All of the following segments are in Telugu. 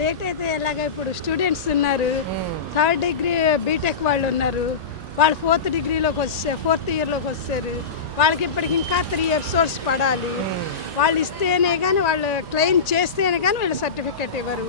లేట్ అయితే ఎలాగ ఇప్పుడు స్టూడెంట్స్ ఉన్నారు, థర్డ్ డిగ్రీ బీటెక్ వాళ్ళు ఉన్నారు, వాళ్ళు ఫోర్త్ ఇయర్లోకి వచ్చారు. వాళ్ళకి ఇప్పటికి ఇంకా 3 ఇయర్స్ పడాలి. వాళ్ళు ఇస్తేనే కానీ, వాళ్ళు క్లెయిమ్ చేస్తేనే కానీ వీళ్ళు సర్టిఫికేట్ ఇవ్వరు.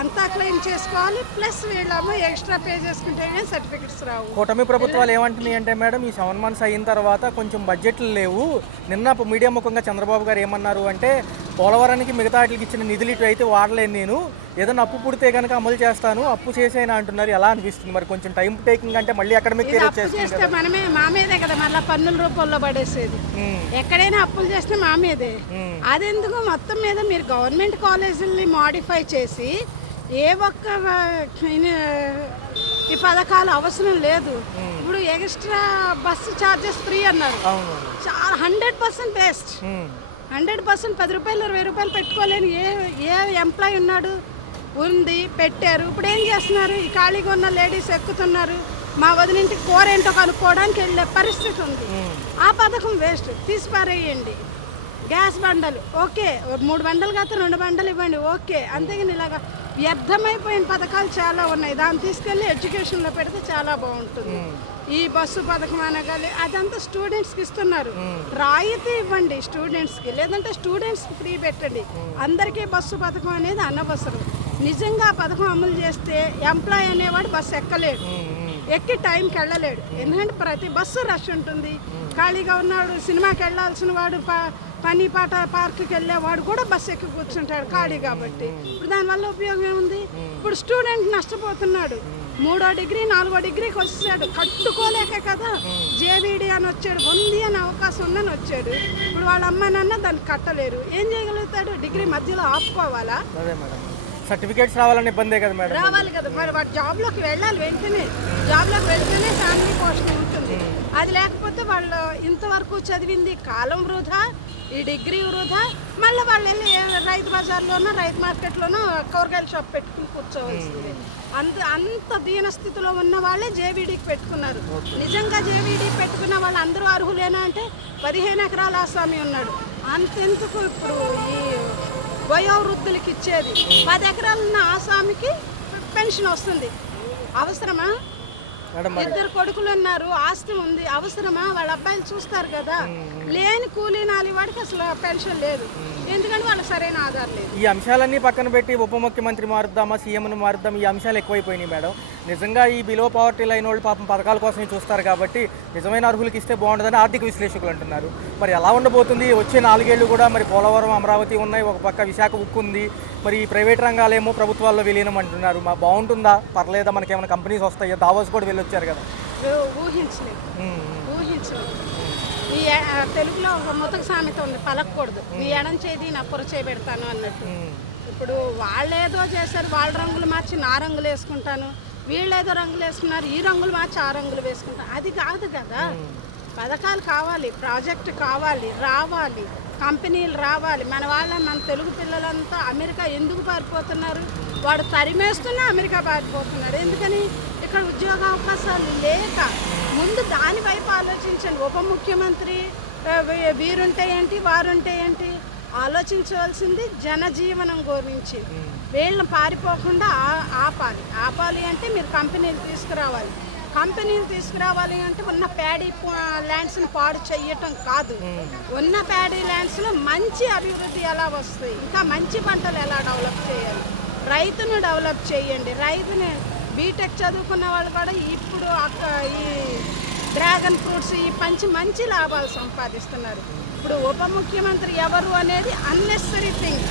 అంతా క్లెయిమ్ చేసుకోవాలి, ప్లస్ వీళ్ళేమో ఎక్స్ట్రా పే చేసుకుంటే కానీ సర్టిఫికెట్స్ రావు. కూటమి ప్రభుత్వాలు ఏమంటున్నాయి అంటే మేడం, ఈ 7 months అయిన తర్వాత కొంచెం బడ్జెట్లు లేవు. నిన్న మీడియా ముఖంగా చంద్రబాబు గారు ఏమన్నారు అంటే, పోలవరానికి మిగతా వాటికి ఇచ్చిన నిధులు ఇటు అయితే వాడలేను, నేను ఏదైనా అప్పు పుడితే కనుక అమలు చేస్తాను, అప్పు చేసేనా అంటున్నారు. ఎలా అనిపిస్తుంది మరి? కొంచెం టైం టేకింగ్ అంటే మళ్ళీ అకాడమిక్ ఇయర్ చేస్తే మనమే మా మీదే కదా మళ్ళీ పన్నుల రూపంలో పడేసేది. ఎక్కడైనా అప్పులు చేస్తే మా మీదే. అదెందుకు మొత్తం మీద మీరు గవర్నమెంట్ కాలేజీలని మాడిఫై చేసి ఏ ఒక్క ఈ పథకాలు అవసరం లేదు. ఇప్పుడు ఎక్స్ట్రా బస్సు ఛార్జెస్ ఫ్రీ అన్నారు, చాలా 100% బెస్ట్. 100% 10 రూపాయలు 20 రూపాయలు పెట్టుకోలేని ఏ ఎంప్లాయ్ ఉన్నాడు? ఉంది, పెట్టారు. ఇప్పుడు ఏం చేస్తున్నారు? ఈ ఖాళీగా ఉన్న లేడీస్ ఎక్కుతున్నారు. మా వదిలింటికి కూర ఏంటో కనుక్కోవడానికి వెళ్ళే పరిస్థితి ఉంది. ఆ పథకం వేస్ట్, తీసి పారేయండి. గ్యాస్ బండలు ఓకే, 3 బండలు కాదు 2 బండలు ఇవ్వండి ఓకే. అంతేగాని ఇలాగా వ్యర్థమైపోయిన పథకాలు చాలా ఉన్నాయి. దాన్ని తీసుకెళ్ళి ఎడ్యుకేషన్లో పెడితే చాలా బాగుంటుంది. ఈ బస్సు పథకం అనగాలి అదంతా స్టూడెంట్స్కి ఇస్తున్నారు. రాయితీ ఇవ్వండి స్టూడెంట్స్కి, లేదంటే స్టూడెంట్స్కి ఫ్రీ పెట్టండి. అందరికీ బస్సు పథకం అనేది అనవసరం. నిజంగా ఆ పథకం అమలు చేస్తే ఎంప్లాయ్ అనేవాడు బస్సు ఎక్కలేడు, ఎక్కి టైంకి వెళ్ళలేడు. ఎందుకంటే ప్రతి బస్సు రష్ ఉంటుంది. ఖాళీగా ఉన్నాడు, సినిమాకి వెళ్ళాల్సిన వాడు, పని పాట పార్కుకి వెళ్ళేవాడు కూడా బస్సు ఎక్కి కూర్చుంటాడు ఖాళీ కాబట్టి. ఇప్పుడు దానివల్ల ఉపయోగం ఏముంది? ఇప్పుడు స్టూడెంట్ నష్టపోతున్నాడు. 3వ డిగ్రీ 4వ డిగ్రీకి వచ్చాడు, కట్టుకోలేక కదా జేవీడీ అని వచ్చాడు, ఉంది అని అవకాశం ఉందని వచ్చాడు. ఇప్పుడు వాళ్ళ అమ్మ నాన్న దాన్ని కట్టలేరు, ఏం చేయగలుగుతాడు? డిగ్రీ మధ్యలో ఆపుకోవాలా? సర్టిఫికేట్స్ రావాలని ఇబ్బందే కదా మేడం? రావాలి కదా, మరి వాడు జాబ్లోకి వెళ్ళాలి. వెంటనే జాబ్లోకి వెళ్తేనే ఫ్యామిలీ పోషణ ఉంటుంది. అది లేకపోతే వాళ్ళు ఇంతవరకు చదివింది కాలం వృధా, ఈ డిగ్రీ వృధా. మళ్ళీ వాళ్ళు వెళ్ళి రైతు బజార్లోనో రైతు మార్కెట్లోనో కూరగాయల షాప్ పెట్టుకుని కూర్చోవలసింది. అంత దీనస్థితిలో ఉన్న వాళ్ళే జేవీడీకి పెట్టుకున్నారు. నిజంగా జేవీడీ పెట్టుకున్న వాళ్ళు అందరూ అర్హులేనా అంటే 15 ఎకరాల ఆసామి ఉన్నాడు. అంతెందుకు ఇప్పుడు ఈ వయోవృద్ధులకి ఇచ్చేది 10 ఎకరాలు ఉన్న ఆసామికి పెన్షన్ వస్తుంది. అవసరమా? 2 కొడుకులు ఉన్నారు, ఆస్తి ఉంది, అవసరమా? వాళ్ళ అబ్బాయిలు చూస్తారు కదా. లేని కూలీ నాలి వాడికి అసలు పెన్షన్ లేదు, ఎందుకంటే వాళ్ళకి సరైన ఆధారం లేదు. ఈ అంశాలన్నీ పక్కన పెట్టి ఉప ముఖ్యమంత్రి మారుద్దామా, సీఎంను మారుద్దాం, ఈ అంశాలు ఎక్కువైపోయినాయి మేడం. నిజంగా ఈ బిలో పవర్టీ లైన్ వాళ్ళు పాపం పథకాల కోసమే చూస్తారు కాబట్టి నిజమైన అర్హులకి ఇస్తే బాగుంటుందని ఆర్థిక విశ్లేషకులు అంటున్నారు. మరి ఎలా ఉండబోతుంది? వచ్చే 4 ఏళ్ళు కూడా మరి పోలవరం, అమరావతి ఉన్నాయి, ఒక పక్క విశాఖ ఉక్కు ఉంది, మరి ఈ ప్రైవేట్ రంగాలేమో ప్రభుత్వాల్లో విలీనం అంటున్నారు. మా బాగుంటుందా? పర్లేదా? మనకి ఏమైనా కంపెనీస్ వస్తాయా? దావోస్ కూడా వెళ్ళొచ్చారు కదా. ఊహించలేదు. ఈ తెలుగులో ఒక ముతక సామెత ఉంది, పలకూడదు. నీ ఎడం చేది నా పొర చేయబెడతాను అన్నట్టు. ఇప్పుడు వాళ్ళేదో చేశారు, వాళ్ళ రంగులు మార్చి నా రంగులు వేసుకుంటాను, వీళ్ళేదో రంగులు వేసుకున్నారు, ఈ రంగులు మార్చి ఆ రంగులు వేసుకుంటాను. అది కాదు కదా. పథకాలు కావాలి, ప్రాజెక్టు కావాలి, రావాలి, కంపెనీలు రావాలి. మన తెలుగు పిల్లలంతా అమెరికా ఎందుకు పారిపోతున్నారు? వాడు తరిమేస్తున్నా అమెరికా పారిపోతున్నాడు. ఎందుకని? ఇక్కడ ఉద్యోగ అవకాశాలు లేక. ముందు దాని వైపు ఆలోచించండి. ఉప ముఖ్యమంత్రి వీరుంటే ఏంటి, వారుంటే ఏంటి, ఆలోచించవలసింది జనజీవనం గురించి. వీళ్ళని పారిపోకుండా ఆపాలి అంటే మీరు కంపెనీలు తీసుకురావాలి. కంపెనీలు తీసుకురావాలి అంటే ఉన్న ప్యాడీ ల్యాండ్స్ని పాడు చెయ్యటం కాదు, ఉన్న ప్యాడీ ల్యాండ్స్లో మంచి అభివృద్ధి ఎలా వస్తాయి, ఇంకా మంచి పంటలు ఎలా డెవలప్ చేయాలి, రైతును డెవలప్ చేయండి. రైతుని బీటెక్ చదువుకున్న వాళ్ళు కూడా ఇప్పుడు ఈ డ్రాగన్ ఫ్రూట్స్ ఈ మంచి లాభాలు సంపాదిస్తున్నారు. ఇప్పుడు ఉప ముఖ్యమంత్రి ఎవరు అనేది అన్నెసరీ థింగ్.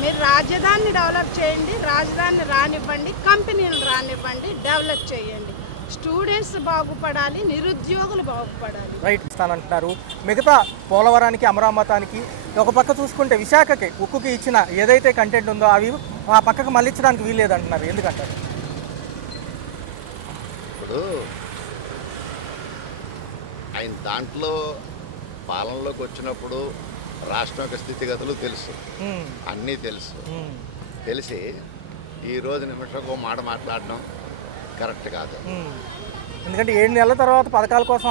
మీరు రాజధానిని డెవలప్ చేయండి, రాజధానిని రానివ్వండి, కంపెనీలు రానివ్వండి, డెవలప్ చేయండి. స్టూడెంట్స్ బాగుపడాలి, నిరుద్యోగులు బాగుపడాలి. రైట్ ఇస్తానంటున్నారు. మిగతా పోలవరానికి, అమరావతానికి ఒక పక్క చూసుకుంటే విశాఖకి ఉక్కుకి ఇచ్చిన ఏదైతే కంటెంట్ ఉందో అవి ఆ పక్కకు మళ్ళించడానికి వీల్లేదంటున్నారు. ఎందుకంటారు? ఇప్పుడు ఆయన దాంట్లో పాలనలోకి వచ్చినప్పుడు రాష్ట్రం యొక్క స్థితిగతులు తెలుసు, అన్నీ తెలిసి ఈరోజు నిమిషంకు మాట మాట్లాడడం కరెక్ట్ కాదు. ఎందుకంటే 7 నెలల తర్వాత పథకాల కోసం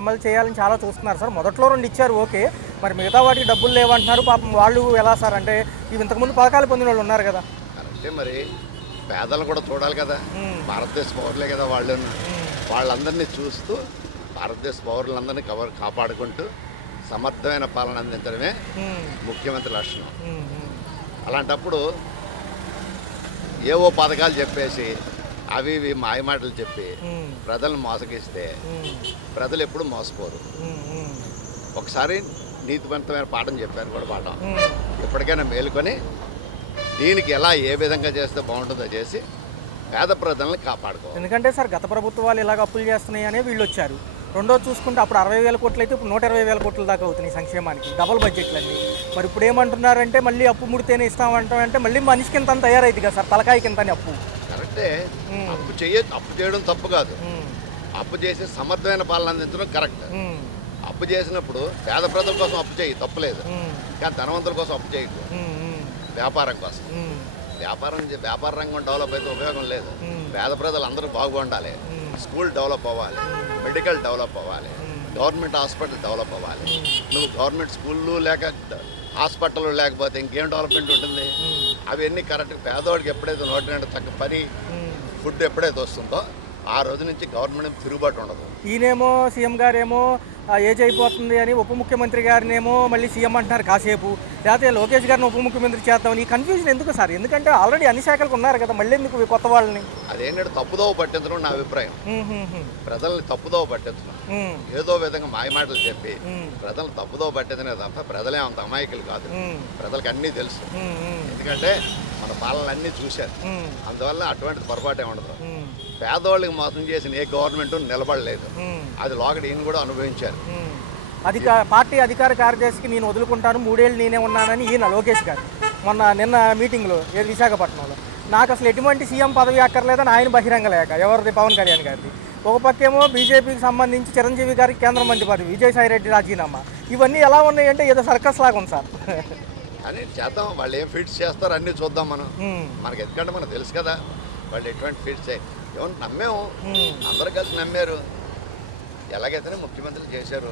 అమలు చేయాలని చాలా చూస్తున్నారు సార్. మొదట్లో 2 ఇచ్చారు ఓకే, మరి మిగతా వాటికి డబ్బులు లేవంటున్నారు. పాపం వాళ్ళు ఎలా సార్ అంటే ఇవి ఇంతకుముందు పథకాలు పొందిన వాళ్ళు ఉన్నారు కదా. అంటే మరి పేదలు కూడా చూడాలి కదా, భారతదేశ పౌరులే కదా వాళ్ళు. వాళ్ళందరినీ చూస్తూ భారతదేశ పౌరులందరినీ కాపాడుకుంటూ సమర్థమైన పాలన అందించడమే ముఖ్యమంత్రి లక్షణం. అలాంటప్పుడు ఏవో పథకాలు చెప్పేసి అవి ఇవి మాయమాటలు చెప్పి ప్రజలను మోసగిస్తే ప్రజలు ఎప్పుడు మోసపోరు. ఒకసారి నీతివంతమైన పాఠం చెప్పారు కూడా, పాఠం ఎప్పటికైనా మేలుకొని దీనికి ఎలా ఏ విధంగా చేస్తే బాగుంటుందో చేసి పేద ప్రజలను కాపాడుకోవాలి. ఎందుకంటే సార్ గత ప్రభుత్వాలు ఇలాగ అప్పులు చేస్తున్నాయి అనే వీళ్ళు వచ్చారు. రెండో చూసుకుంటే అప్పుడు 60,000 కోట్లు అయితే ఇప్పుడు 120,000 కోట్ల దాకా అవుతున్నాయి సంక్షేమానికి, డబుల్ బడ్జెట్లన్నీ. మరి ఇప్పుడు ఏమంటున్నారంటే మళ్ళీ అప్పు ముడితేనే ఇస్తామంటామంటే మళ్ళీ మనిషికి ఇంత తయారైంది కదా సార్, తలకాయకి ఇంత అప్పు. కరెక్టే, అప్పు చేయడం తప్పు కాదు, అప్పు చేసి సమర్థమైన పాలన అందించడం కరెక్ట్. అప్పు చేసినప్పుడు పేద ప్రజల కోసం అప్పు చేయి, తప్పులేదు. కానీ ధనవంతుల కోసం అప్పు చేయకు, వ్యాపారం కోసం. వ్యాపార రంగం డెవలప్ అయితే ఉపయోగం లేదు. పేద ప్రజలు అందరూ బాగుండాలి, స్కూల్ డెవలప్ అవ్వాలి, మెడికల్ డెవలప్ అవ్వాలి, గవర్నమెంట్ హాస్పిటల్ డెవలప్ అవ్వాలి. నువ్వు గవర్నమెంట్ స్కూళ్ళు లేక హాస్పిటల్ లేకపోతే ఇంకేం డెవలప్మెంట్ ఉంటుంది? అవన్నీ కరెక్ట్. పేదవాడికి ఎప్పుడైతే నోటి నిండా తగ్గ పని ఫుడ్ ఎప్పుడైతే వస్తుందో ఆ రోజు నుంచి గవర్నమెంట్ తిరుగుబాటు ఉండదు. ఈయనేమో సీఎం గారేమో ఏజ్ అయిపోతుంది అని ఉప ముఖ్యమంత్రి గారినేమో మళ్ళీ సీఎం అంటున్నారు కాసేపు, లేకపోతే లోకేష్ గారిని ఉప ముఖ్యమంత్రి చేద్దామని. ఈ కన్ఫ్యూజన్ ఎందుకు సార్? ఎందుకంటే ఆల్రెడీ అన్ని శాఖలకు ఉన్నారు కదా, మళ్ళీ ఎందుకు కొత్త వాళ్ళని? అదేంటంటే తప్పుదోవ పట్టించడం నా అభిప్రాయం. ప్రజల్ని తప్పుదోవ పట్టించడం, ఏదో విధంగా మాయమాటలు చెప్పి ప్రజలు తప్పుదోవ పట్టించనే తప్ప ప్రజలే అంత అమాయకులు కాదు. ప్రజలకు అన్నీ తెలుసు, ఎందుకంటే మన పాలనలు అన్నీ చూశారు. అందువల్ల అటువంటి పొరపాటే ఉండదు. పేదవాళ్ళకి మోసం చేసిన ఏ గవర్నమెంట్ నిలబడలేదు, అది లోకల్ ఈయన కూడా అనుభవించారు. పార్టీ అధికార కార్యదర్శికి నేను వదులుకుంటాను, 3 ఏళ్ళు నేనే ఉన్నానని ఈయన లోకేష్ గారు నిన్న మీటింగ్లో విశాఖపట్నంలో నాకు అసలు ఎటువంటి సీఎం పదవి అక్కర్లేదని ఆయన బహిరంగ లేక, ఎవరిది? పవన్ కళ్యాణ్ గారిది. ఒక పక్కేమో బీజేపీకి సంబంధించి చిరంజీవి గారికి కేంద్ర మంత్రి పదవి, విజయసాయి రెడ్డి రాజీనామా. ఇవన్నీ ఎలా ఉన్నాయంటే ఏదో సర్కస్ లాగా ఉంది సార్. అని చేద్దాం, వాళ్ళు ఏం ఫిట్స్ చేస్తారో అన్నీ చూద్దాం మనం. మనకి ఎందుకంటే మనకు తెలుసు కదా వాళ్ళు ఎటువంటి ఫిట్స్ ఏమన్నా నమ్మాము, అందరూ కలిసి నమ్మారు. ఎలాగైతేనే ముఖ్యమంత్రులు చేశారు,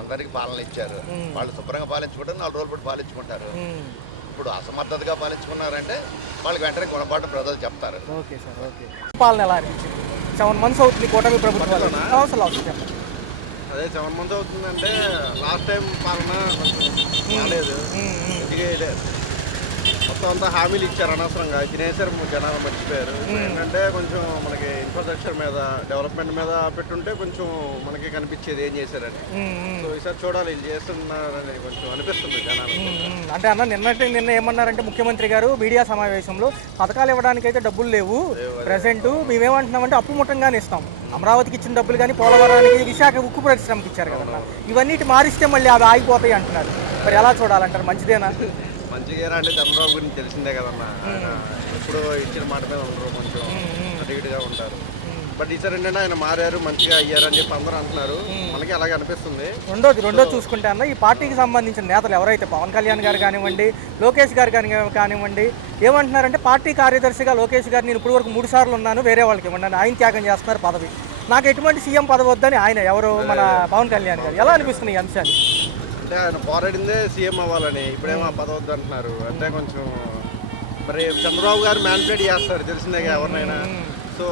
అందరికి పాలన ఇచ్చారు. వాళ్ళు శుభ్రంగా పాలించుకుంటారు, 4 రోజులు పాటు పాలించుకుంటారు. ఇప్పుడు అసమర్థతగా పాలించుకున్నారంటే వాళ్ళకి వెంటనే గుణపాఠం ప్రజలు చెప్తారు. Okay sir, okay. పాలన ఎలా అనిపించింది? 7 months అవుతుంది కూటమి ప్రభుత్వం. అదే 7 months అవుతుందంటే లాస్ట్ టైం పాలన రాలేదు, మొత్తం అంతా హామీలు ఇచ్చారు అనవసరంగా, తినేసారు, జనాలు మర్చిపోయారు. ఏంటంటే కొంచెం మనకి ఇన్ఫ్రాస్ట్రక్చర్ మీద, డెవలప్మెంట్ మీద పెట్టుంటే కొంచెం మనకి కనిపించేది ఏం చేశారని. సో ఈసారి చూడాలి వీళ్ళు చేస్తున్నారని కొంచెం అనిపిస్తుంది జనాలు. అంటే అన్న నిన్న ఏమన్నారంటే ముఖ్యమంత్రి గారు మీడియా సమావేశంలో, పథకాలు ఇవ్వడానికి అయితే డబ్బులు లేవు ప్రెసెంట్, మేమేమంటున్నామంటే అప్పు ముట్టంగానే ఇస్తాం. అమరావతికి ఇచ్చిన డబ్బులు కానీ, పోలవరానికి, విశాఖ ఉక్కు పరిశ్రమకి ఇచ్చారు కదా, ఇవన్నిటి మారిస్తే మళ్ళీ అవి ఆగిపోతాయి అంటున్నారు. మరి ఎలా చూడాలంటారు? మంచిదేనా? మంచిగా అంటే చంద్రబాబు గురించి తెలిసిందే కదన్నా, ఎప్పుడు ఇచ్చిన మాట మీద ఉండరు, కొంచెం అడిగిట్గా ఉంటారు. బట్ ఈసారి ఏంటంటే ఆయన మారారు, మంచిగా అయ్యారు అని చెప్పి అందరూ అంటున్నారు, మనకి అలాగే అనిపిస్తుంది. రెండో చూసుకుంటే అన్న, ఈ పార్టీకి సంబంధించిన నేతలు ఎవరైతే పవన్ కళ్యాణ్ గారు కానివ్వండి, లోకేష్ గారు కానివ్వండి, ఏమంటున్నారంటే పార్టీ కార్యదర్శిగా లోకేష్ గారు నేను ఇప్పుడు వరకు 3 సార్లు ఉన్నాను, వేరే వాళ్ళకి ఇవ్వండి, ఆయన త్యాగం చేస్తున్నారు పదవి, నాకు ఎటువంటి సీఎం పదవి వద్దని ఆయన ఎవరు మన పవన్ కళ్యాణ్ గారు. ఎలా అనిపిస్తున్నాయి ఈ అంశాలు? అంటే ఆయన పోరాడిందే సీఎం అవ్వాలని, ఇప్పుడేమో పదవద్దు అంటున్నారు. అంటే కొంచెం మరి చంద్రబాబు గారు మ్యానిపులేట్ చేస్తారు తెలిసిందే ఎవరినైనా. సో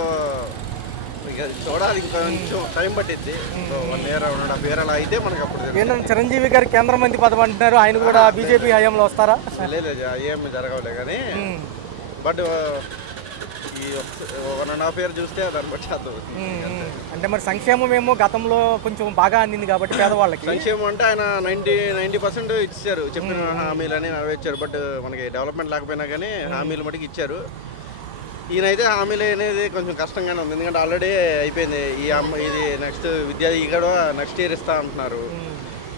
ఇక చూడాలి, ఇంకా కొంచెం టైం పట్టిద్ది. 1 year 1.5 year అలా అయితే మనకి అప్పుడు. చిరంజీవి గారు కేంద్ర మంత్రి పదవి అంటున్నారు, ఆయన కూడా బీజేపీ హయాంలో వస్తారా? లేదు, ఏమి జరగలే కానీ, బట్ ఈ 1.5 year చూస్తే దాన్ని బట్టి అర్థమవుతుంది. అంటే మరి సంక్షేమం ఏమో గతంలో కొంచెం బాగా అందింది కాబట్టి పేదవాళ్ళకి. సంక్షేమం అంటే ఆయన 90% ఇచ్చారు, చెప్పిన హామీలని నెరవేర్చారు. బట్ మనకి డెవలప్మెంట్ లేకపోయినా కానీ హామీలు మటుకు ఇచ్చారు. ఈయనైతే హామీలు అనేది కొంచెం కష్టంగానే ఉంది, ఎందుకంటే ఆల్రెడీ అయిపోయింది. ఇది నెక్స్ట్ విద్యా కూడా నెక్స్ట్ ఇయర్ ఇస్తా అంటున్నారు.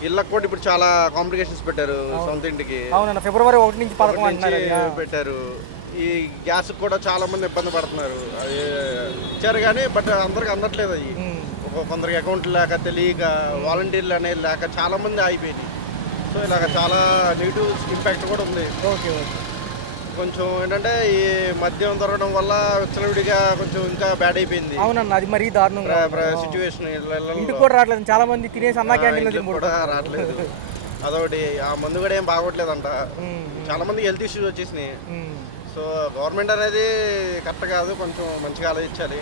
ఇళ్ళకి కూడా ఇప్పుడు చాలా కాంప్లికేషన్స్ పెట్టారు, సొంత ఇంటికి February 1 నుంచి పెట్టారు. ఈ గ్యాస్ కూడా చాలా మంది ఇబ్బంది పడుతున్నారు. అది ఇచ్చారు కానీ బట్ అందరికి అందట్లేదు. అవి కొందరికి అకౌంట్లు లేక, తెలియక, వాలంటీర్లు అనేది లేక చాలా మంది ఆగిపోయింది. సో ఇలాగ చాలా నెగిటివ్ ఇంపాక్ట్ కూడా ఉంది. ఓకే, కొంచెం ఏంటంటే ఈ మద్యం దొరకడం వల్ల విచ్చలవిడిగా కొంచెం ఇంకా బ్యాడ్ అయిపోయింది. అవునన్న, అది మరీ దారుణంగా సిచ్యువేషన్. ఇంటికి కూడా రావట్లేదు, చాలా మంది తినేసి అన్న క్యాంటీన్లో కూడా రావట్లేదు. అదొకటి. ఆ మందు కూడా ఏం బాగోట్లేదంట. చాలా మంది హెల్త్ ఇష్యూస్ వచ్చేసినాయి. సో గవర్నమెంట్ అనేది కరెక్ట్ కాదు, కొంచెం మంచిగా ఆలోచించాలి.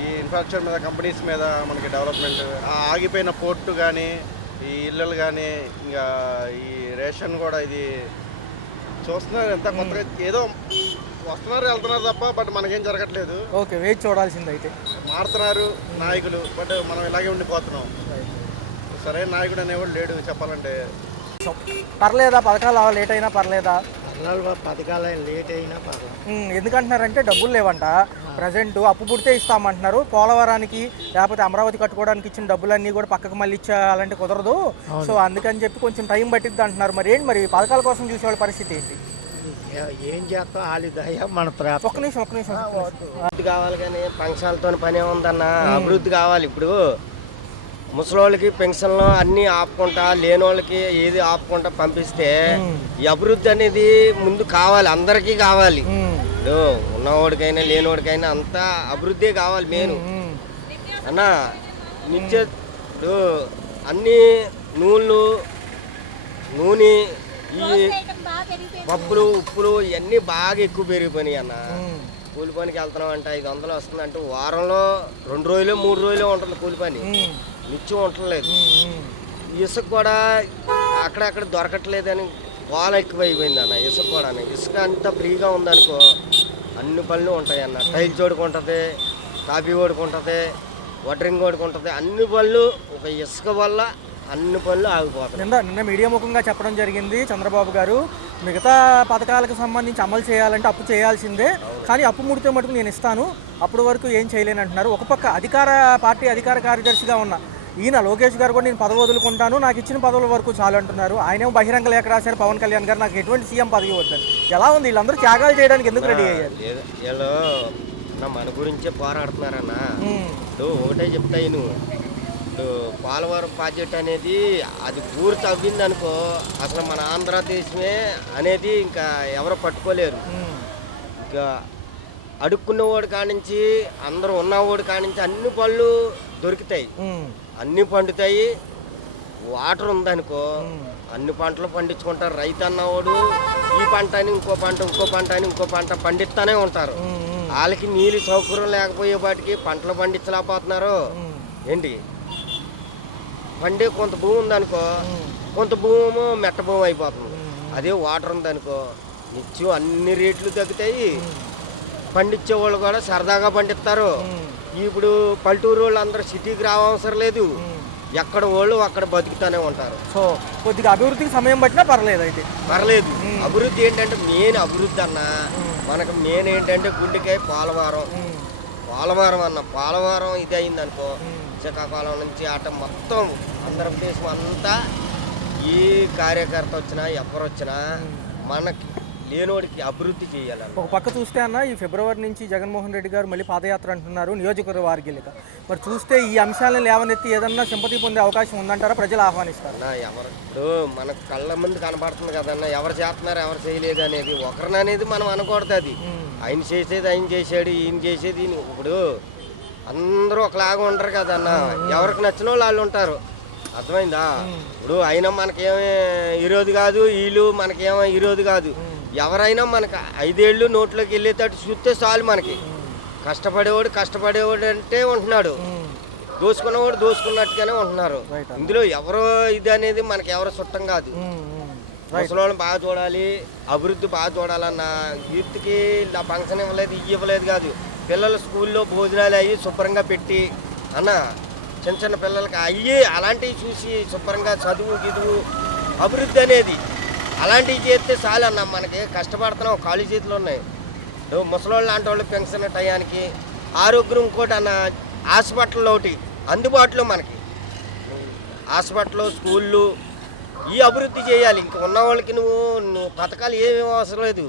ఈ ఇన్ఫ్రాస్ట్రక్చర్ మీద, కంపెనీస్ మీద మనకి డెవలప్మెంట్, ఆగిపోయిన పోర్టు కానీ, ఈ ఇళ్ళు కానీ, ఇంకా ఈ రేషన్ కూడా ఇది చూస్తున్నారు. ఎంత కొత్తగా ఏదో వస్తున్నారు వెళ్తున్నారు తప్ప బట్ మనకేం జరగట్లేదు. ఓకే, వేచి చూడాల్సింది అయితే. మారుతున్నారు నాయకులు, బట్ మనం ఇలాగే ఉండిపోతున్నాం. సరైన నాయకుడు అనేవాడు లేడు చెప్పాలంటే. పర్లేదా పథకాలు లేట్ అయినా పర్లేదా? పథకాలు లేట్ అయినా పర్లేదు. ఎందుకంటున్నారంటే డబ్బులు లేవంట ప్రజెంట్, అప్పు పుడితే ఇస్తామంటున్నారు. పోలవరానికి లేకపోతే అమరావతి కట్టుకోవడానికి ఇచ్చిన డబ్బులన్నీ కూడా పక్కకు మళ్ళీ ఇచ్చేయాలంటే కుదరదు. సో అందుకని చెప్పి కొంచెం టైం పట్టిద్ది అంటున్నారు. మరి ఏంటి మరి పథకాల కోసం చూసేవాళ్ళ పరిస్థితి ఏంటి? ఏం చేస్తాం, వాళ్ళ మన ఒక్క నిమిషం అభివృద్ధి కావాలి కానీ ఫంక్షన్లతో పని ఉందన్న. అభివృద్ధి కావాలి. ఇప్పుడు ముసలోళ్ళకి పెన్షన్లు అన్నీ ఆపుకుంటా, లేని వాళ్ళకి ఏది ఆపుకుంటా పంపిస్తే ఈ అభివృద్ధి అనేది ముందు కావాలి, అందరికీ కావాలి. ఇప్పుడు ఉన్నవాడికైనా లేనివాడికైనా అంతా అభివృద్ధి కావాలి మెయిన్ అన్న. నిత్య ఇప్పుడు అన్ని నూనె, ఈ పప్పులు, ఉప్పులు ఇవన్నీ బాగా ఎక్కువ పెరిగిపోయినాయి అన్న. కూలి పనికి వెళ్తున్నాం అంటే 500 వస్తుంది అంటే వారంలో 2 రోజులు 3 రోజులు ఉంటుంది కూలి పని, నిత్యం ఉండలేదు. ఇసుక కూడా అక్కడక్కడ దొరకట్లేదని గోల ఎక్కువైపోయింది అన్న. ఇసుక కూడా ఇసుక అంత ఫ్రీగా ఉందనుకో అన్ని పనులు ఉంటాయి అన్న. టైల్స్ ఓడుకుంటుంది, కాఫీ ఓడుకుంటుంది, వాటరింగ్ ఓడుకుంటుంది, అన్ని పనులు ఒక ఇసుక వల్ల అన్ని పనులు ఆగిపోతాయి. నిన్న మీడియా ముఖంగా చెప్పడం జరిగింది చంద్రబాబు గారు, మిగతా పథకాలకు సంబంధించి అమలు చేయాలంటే అప్పు చేయాల్సిందే, కానీ అప్పు ముడితే మటుకు నేను ఇస్తాను, అప్పటి వరకు ఏం చేయలేను అంటున్నారు. ఒక పక్క పార్టీ అధికార కార్యదర్శిగా ఉన్న ఈయన లోకేష్ గారు కూడా నేను పదవి వదులుకుంటాను, నాకు ఇచ్చిన పదవుల వరకు చాలు అంటున్నారు. ఆయనేమో బహిరంగ లేఖ రాశారు పవన్ కళ్యాణ్ గారు, నాకు ఎటువంటి సీఎం పదవి వద్దని. ఎలా ఉంది? వీళ్ళందరూ త్యాగాలు చేయడానికి ఎందుకు రెడీ అయ్యారు? వీళ్ళు మన గురించే పోరాడుతున్నారన్న. ఒకటే చెప్తాయి, నువ్వు ఇప్పుడు పోలవరం ప్రాజెక్ట్ అనేది అది పూర్తి అవ్వింది అనుకో అసలు మన ఆంధ్రదేశమే అనేది ఇంకా ఎవరు పట్టుకోలేరు. ఇంకా అడుక్కున్నవాడు కానించి అందరూ ఉన్నవాడు కానించి అన్ని పళ్ళు దొరుకుతాయి, అన్ని పండుతాయి. వాటర్ ఉందనుకో అన్ని పంటలు పండించుకుంటారు. రైతు అన్నవాడు ఈ పంట అని ఇంకో పంట అని ఇంకో పంట పండిస్తూనే ఉంటారు. వాళ్ళకి నీళ్ళు సౌకర్యం లేకపోయే వాటికి పంటలు పండించలేకపోతున్నారు. ఏంటి పండే కొంత భూమి ఉందనుకో, కొంత భూమి మెట్ట భూమి అయిపోతుంది. అదే వాటర్ ఉందనుకో నిత్యం అన్ని రేట్లు తగ్గుతాయి. పండించే వాళ్ళు కూడా సరదాగా పండిస్తారు. ఇప్పుడు పల్లెటూరు వాళ్ళు అందరూ సిటీకి రావసరం లేదు, ఎక్కడ వాళ్ళు అక్కడ బతుకుతూనే ఉంటారు. సో కొద్దిగా అభివృద్ధికి సమయం పట్టినా పర్లేదు అయితే. పర్లేదు. అభివృద్ధి ఏంటంటే మెయిన్ అభివృద్ధి అన్న మనకు మెయిన్ ఏంటంటే గుండెకాయ పోలవరం అన్న. పోలవరం ఇది అయింది అనుకో శ్రీకాకుళం నుంచి అట మొత్తం ఆంధ్రప్రదేశ్ అంతా ఏ కార్యకర్త వచ్చినా ఎవరు వచ్చినా మనకి లేనోడికి అభివృద్ధి చేయాలని. ఒక పక్క చూస్తే అన్న ఈ ఫిబ్రవరి నుంచి జగన్మోహన్ రెడ్డి గారు మళ్ళీ పాదయాత్ర అంటున్నారు నియోజకవర్గ వారిగిలిక. మరి చూస్తే ఈ అంశాలను లేవనెత్తి ఏదన్నా సింపతి పొందే అవకాశం ఉందంటారా? ప్రజలు ఆహ్వానిస్తారు ఎవరు? ఇప్పుడు మన కళ్ళ ముందు కనబడుతుంది కదన్న, ఎవరు చేస్తున్నారు ఎవరు చేయలేదు అనేది. ఒకరిని అనేది మనం అనకూడదు. అది ఆయన చేసేది ఆయన చేసాడు, ఈయన చేసేది ఈయన. ఇప్పుడు అందరూ ఒకలాగా ఉంటారు కదన్న, ఎవరికి నచ్చిన వాళ్ళు ఉంటారు. అర్థమైందా? ఇప్పుడు అయినా మనకేమీ ఈరోజు కాదు, వీళ్ళు మనకేమో ఈరోజు కాదు. ఎవరైనా మనకు 5 ఏళ్ళు నోట్లోకి వెళ్ళేటట్టు చూస్తే చాలు. మనకి కష్టపడేవాడు అంటే ఉంటున్నాడు, దోసుకున్నవాడు దోసుకున్నట్టుగానే ఉంటున్నారు. ఇందులో ఎవరో ఇది అనేది మనకి ఎవరో చుట్టం కాదు. ముసలోళ్ళని బాగా చూడాలి, అభివృద్ధి బాగా చూడాలన్న. యూత్కి ఇలా ఫంక్షన్ ఇవ్వలేదు కాదు, పిల్లలు స్కూల్లో భోజనాలు అయ్యి శుభ్రంగా పెట్టి అన్న, చిన్న పిల్లలకి అయ్యి అలాంటివి చూసి శుభ్రంగా చదువు గిదువు అభివృద్ధి అనేది అలాంటివి చేస్తే చాలు అన్న. మనకి కష్టపడుతున్నాం, ఖాళీ చేతులు ఉన్నాయి. ముసలోళ్ళు లాంటి వాళ్ళు పెన్షన్ టయానికి, ఆరోగ్యం ఇంకోటి అన్న, హాస్పిటల్లో ఒకటి అందుబాటులో మనకి, హాస్పిటల్ స్కూళ్ళు ఈ అభివృద్ధి చేయాలి. ఇంక ఉన్న వాళ్ళకి నువ్వు పథకాలు ఏమేమి అవసరం లేదు.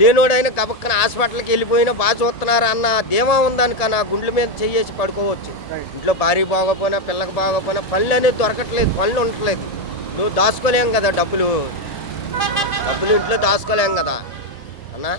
లేనోడైనా గబక్కన హాస్పిటల్కి వెళ్ళిపోయినా బాగా చూస్తున్నారు అన్న ధీమా ఉందనుకన్నా గుండెల మీద చేసి పడుకోవచ్చు. ఇంట్లో భార్య బాగోపోయినా పిల్లకి బాగోపోయినా పనులు అనేది దొరకట్లేదు, పనులు ఉండట్లేదు. నువ్వు దాచుకోలేం కదా, డబ్బులు ఇంట్లో దాచుకోలేం కదా అన్నా.